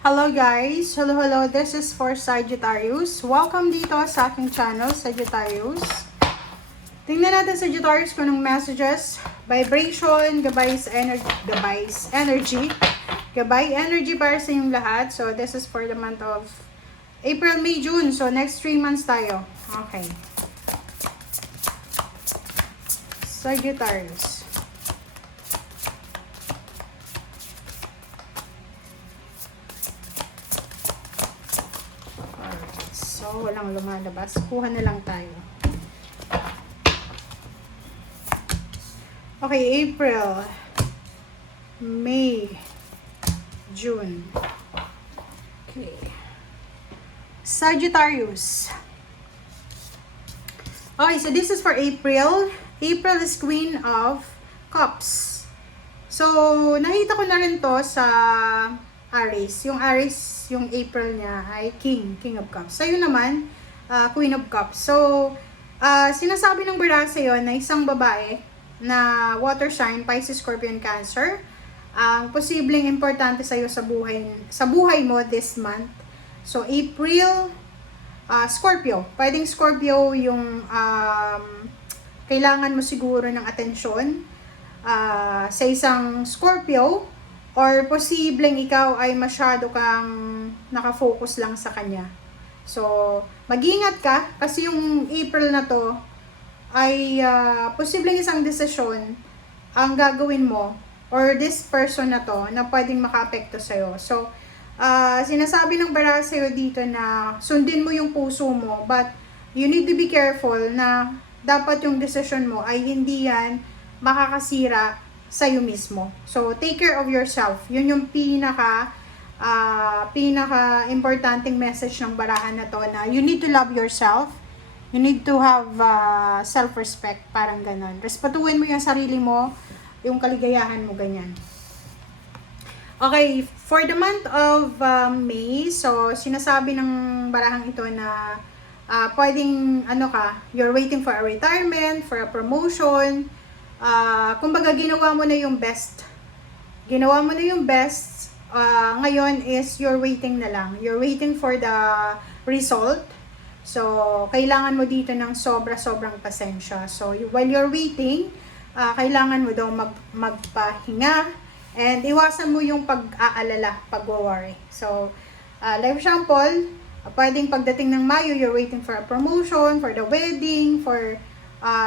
Hello guys! Hello! This is for Sagittarius. Welcome dito sa aking channel, Sagittarius. Tingnan natin Sagittarius kung anong messages, vibration, gabay energy para sa inyong lahat. So this is for the month of April, May, June. So next 3 months tayo. Okay. Sagittarius. So, walang lumalabas. Kuha na lang tayo. Okay, April, May, June. Okay. Sagittarius. Okay, so this is for April. April is Queen of Cups. So, nakita ko na rin to sa Aries. Yung Aries, yung April niya ay King of Cups. Sa'yo naman, Queen of Cups. So, sinasabi ng bara sa'yo na isang babae na water sign, Pisces, Scorpion, Cancer, ang posibleng importante sa'yo sa buhay mo this month. So, April, Scorpio. Pwedeng Scorpio yung kailangan mo siguro ng atensyon sa isang Scorpio. Or posibleng ikaw ay masyado kang nakafocus lang sa kanya. So, mag-ingat ka kasi yung April na to ay posibleng isang desisyon ang gagawin mo or this person na to na pwedeng makaapekto sa'yo. So, sinasabi ng bara sa'yo dito na sundin mo yung puso mo but you need to be careful na dapat yung decision mo ay hindi yan makakasira sa'yo mismo. So, take care of yourself. Yun yung pinaka-importanting message ng barahan na to na you need to love yourself. You need to have self-respect. Parang ganon. Respetuhin mo yung sarili mo, yung kaligayahan mo, ganyan. Okay, for the month of May, so sinasabi ng barahang ito na pwedeng, you're waiting for a retirement, for a promotion, kumbaga ginawa mo na yung best. Ngayon is you're waiting na lang. You're waiting for the result. So, kailangan mo dito ng sobrang pasensya. So, while you're waiting, kailangan mo daw magpahinga and iwasan mo yung pag-aalala, pag-worry. So, like example, pwedeng pagdating ng Mayo, you're waiting for a promotion, for the wedding, for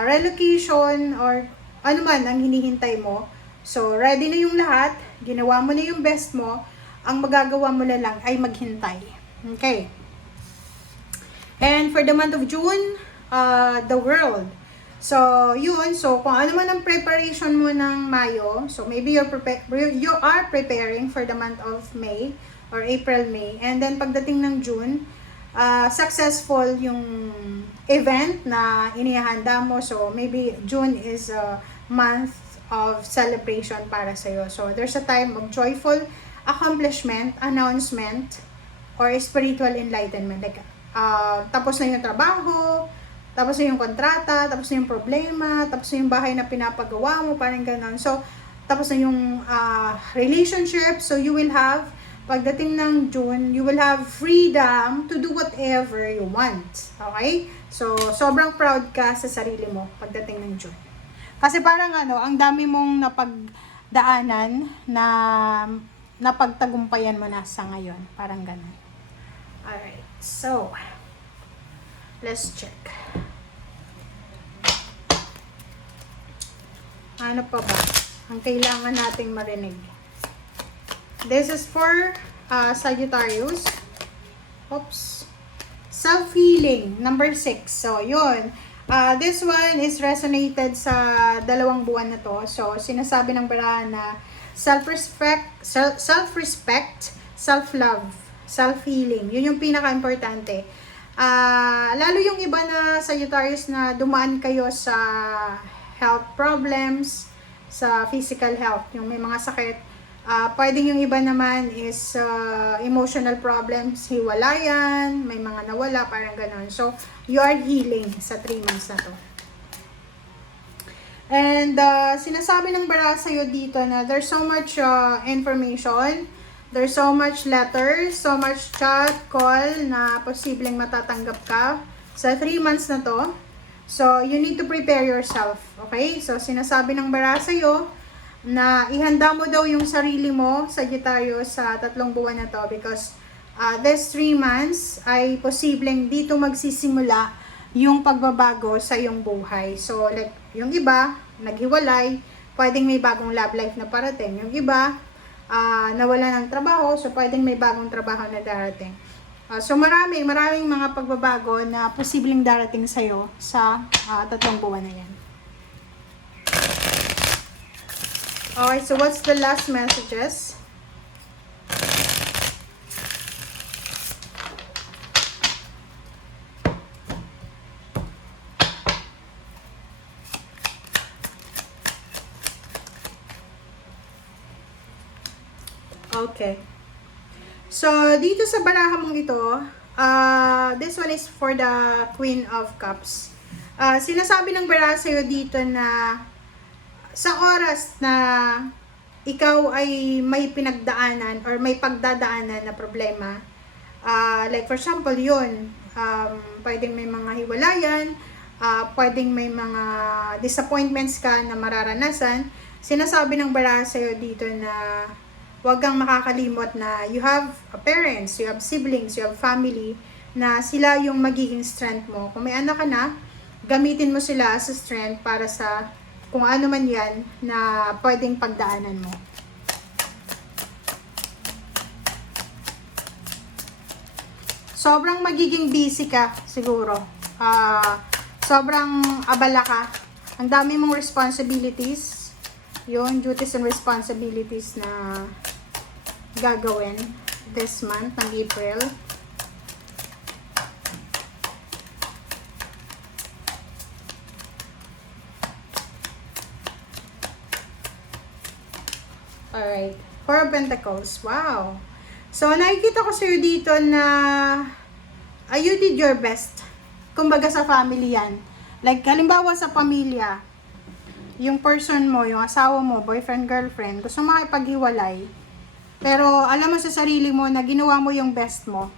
relocation, or ano man ang hinihintay mo. So, ready na yung lahat, ginawa mo na yung best mo, ang magagawa mo na lang ay maghintay. Okay. And for the month of June, the world. So, yun. So, kung ano man ang preparation mo ng Mayo, so maybe you are preparing for the month of May or April, May. And then, pagdating ng June, successful yung event na inihanda mo. So, maybe June is a month of celebration para sa'yo. So, there's a time of joyful accomplishment, announcement, or spiritual enlightenment. Like, tapos na yung trabaho, tapos na yung kontrata, tapos na yung problema, tapos na yung bahay na pinapagawa mo, parang ganun. So, tapos na yung relationship. So, you will have, pagdating ng June, you will have freedom to do whatever you want. Okay? So, sobrang proud ka sa sarili mo pagdating ng June. Kasi parang ang dami mong napagdaanan na napagtagumpayan mo na sa ngayon. Parang ganun. Alright. So, let's check. Ano pa ba ang kailangan nating marinig? This is for Sagittarius. Oops. Self-healing, number 6. So, yun. This one is resonated sa 2 buwan na to. So, sinasabi ng barahan na self-respect, self-love, self-healing. Yun yung pinaka-importante. Lalo yung iba na Sagittarius na dumaan kayo sa health problems, sa physical health, yung may mga sakit. Pwedeng yung iba naman is emotional problems, hiwalayan, may mga nawala, parang ganon. So, you are healing sa 3 months na to. And sinasabi ng bara sa'yo dito na there's so much information There's so much letters, so much chat, call na posibleng matatanggap ka sa 3 months na to. So, you need to prepare yourself. Okay? So, sinasabi ng bara sa'yo na ihanda mo daw yung sarili mo, Sagittarius, sa 3 buwan na to because this 3 months ay posibleng dito magsisimula yung pagbabago sa iyong buhay. So, like, yung iba, naghiwalay, pwedeng may bagong love life na parating. Yung iba, nawala ng trabaho, so pwedeng may bagong trabaho na darating. So, maraming mga pagbabago na posibleng darating sa'yo sa 3 buwan na yan. Okay, so what's the last messages? Okay. So, dito sa baraha mong ito, this one is for the Queen of Cups. Sinasabi ng baraha sa'yo dito na sa oras na ikaw ay may pinagdaanan or may pagdadaanan na problema, like for example, yun, pwedeng may mga hiwalayan, pwedeng may mga disappointments ka na mararanasan. Sinasabi ng baraha sa'yo dito na huwag kang makakalimot na you have parents, you have siblings, you have family, na sila yung magiging strength mo. Kung may anak ka na, gamitin mo sila as a strength para sa kung ano man yan na pwedeng pagdaanan mo. Sobrang magiging busy ka siguro. Sobrang abala ka. Ang dami mong responsibilities. Yun, duties and responsibilities na gagawin this month ng April. Alright. Four of Pentacles. Wow. So, nakikita ko sa'yo dito na you did your best. Kumbaga sa family yan. Like, halimbawa sa pamilya, yung person mo, yung asawa mo, boyfriend, girlfriend, gusto makipaghiwalay. Pero, alam mo sa sarili mo na ginawa mo yung best mo.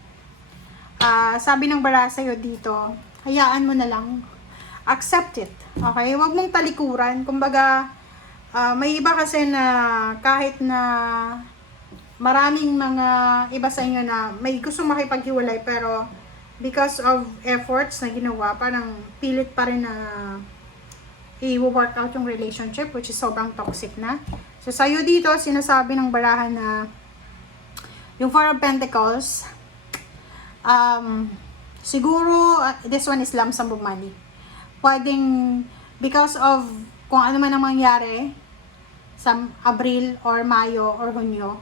Sabi ng bara sa'yo dito, hayaan mo na lang. Accept it. Okay? Huwag mong talikuran. Kumbaga, may iba kasi na kahit na maraming mga iba sa inyo na may gusto makipaghiwalay pero because of efforts na ginawa, parang pilit pa rin na i-work out yung relationship, which is sobrang toxic na. So, sa'yo dito, sinasabi ng barahan na yung Four of Pentacles, siguro, this one is lump sum of money. Pwedeng, because of kung ano man ang mangyari sa Abril or Mayo or Hunyo,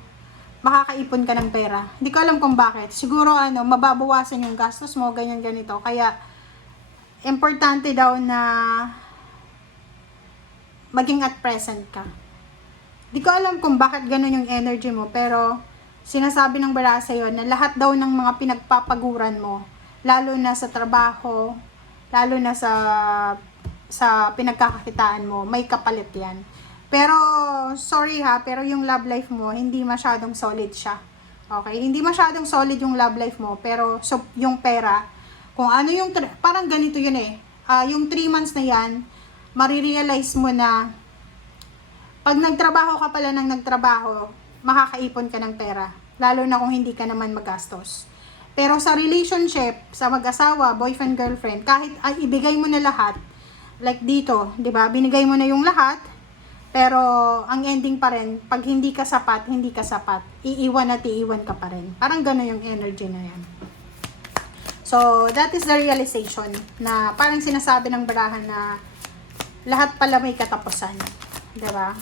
makakaipon ka ng pera. Hindi ko alam kung bakit. Siguro, mababawasan yung gastos mo, ganyan, ganito. Kaya, importante daw na maging at present ka. Di ko alam kung bakit ganun yung energy mo, pero sinasabi ng bara sa'yo na lahat daw ng mga pinagpapaguran mo, lalo na sa trabaho, lalo na sa pinagkakakitaan mo, may kapalit yan. Pero, sorry ha, pero yung love life mo, hindi masyadong solid siya. Okay? Hindi masyadong solid yung love life mo, pero yung pera, kung ano yung, parang ganito yun eh. Yung 3 months na yan, marirealize mo na pag nagtrabaho ka pala ng nagtrabaho, makakaipon ka ng pera. Lalo na kung hindi ka naman magastos. Pero sa relationship, sa mag-asawa, boyfriend, girlfriend, kahit ibigay mo na lahat, like dito, di ba? Binigay mo na yung lahat, pero ang ending pa rin, pag hindi ka sapat, hindi ka sapat. Iiwan at iiwan ka pa rin. Parang gano'n yung energy na yan. So, that is the realization na parang sinasabi ng barahan na lahat pala may katapusan. Diba?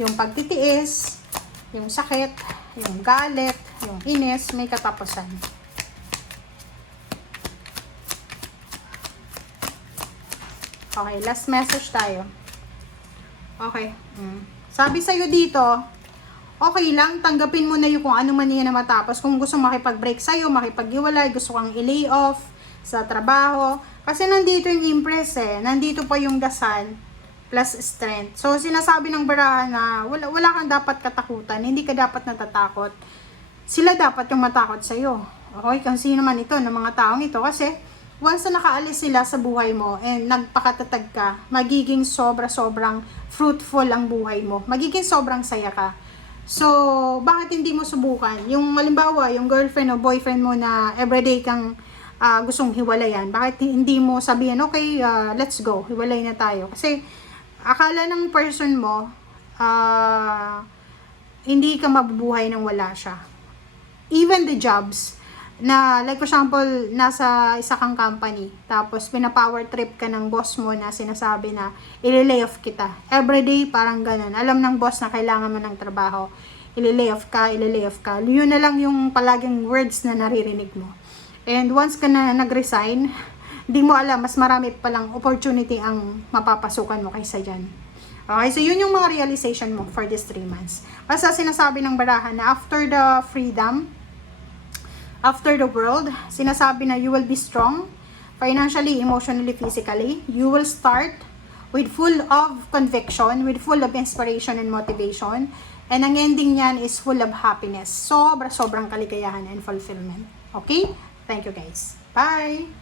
Yung pagtitiis, yung sakit, yung galit, yung inis, may katapusan. Okay, last message tayo. Okay. Sabi sa'yo dito, okay lang, tanggapin mo na yung kung ano man yan na matapos. Kung gusto makipag-break sa'yo, makipag-iwalay, gusto kang i-lay off sa trabaho. Kasi nandito yung Empress eh. Nandito pa yung dasal plus strength. So, sinasabi ng barahan na wala kang dapat katakutan. Hindi ka dapat natatakot. sila dapat yung matakot sa'yo. Okay, kung sino man ito, ng mga taong ito. Kasi, once na nakaalis sila sa buhay mo and nagpakatatag ka, magiging sobrang fruitful ang buhay mo. Magiging sobrang saya ka. So, bakit hindi mo subukan? Yung malimbawa, yung girlfriend o boyfriend mo na everyday kang gustong hiwalayan, bakit hindi mo sabihin, okay, let's go, hiwalay na tayo. Kasi, akala ng person mo, hindi ka mabubuhay nang wala siya. Even the jobs, na like for example, nasa isa kang company, tapos pina-power trip ka ng boss mo na sinasabi na i-lay-off kita. Everyday parang ganun. Alam ng boss na kailangan mo ng trabaho. I-lay-off ka, i-lay-off ka. Yun na lang yung palaging words na naririnig mo. And once ka na nag-resign, di mo alam, mas marami palang opportunity ang mapapasukan mo kaysa dyan. Okay, so yun yung mga realization mo for these 3 months. Basta sinasabi ng barahan na after the freedom, after the world, sinasabi na you will be strong, financially, emotionally, physically. You will start with full of conviction, with full of inspiration and motivation. And ang ending niyan is full of happiness. Sobrang kaligayahan and fulfillment. Okay? Thank you guys. Bye!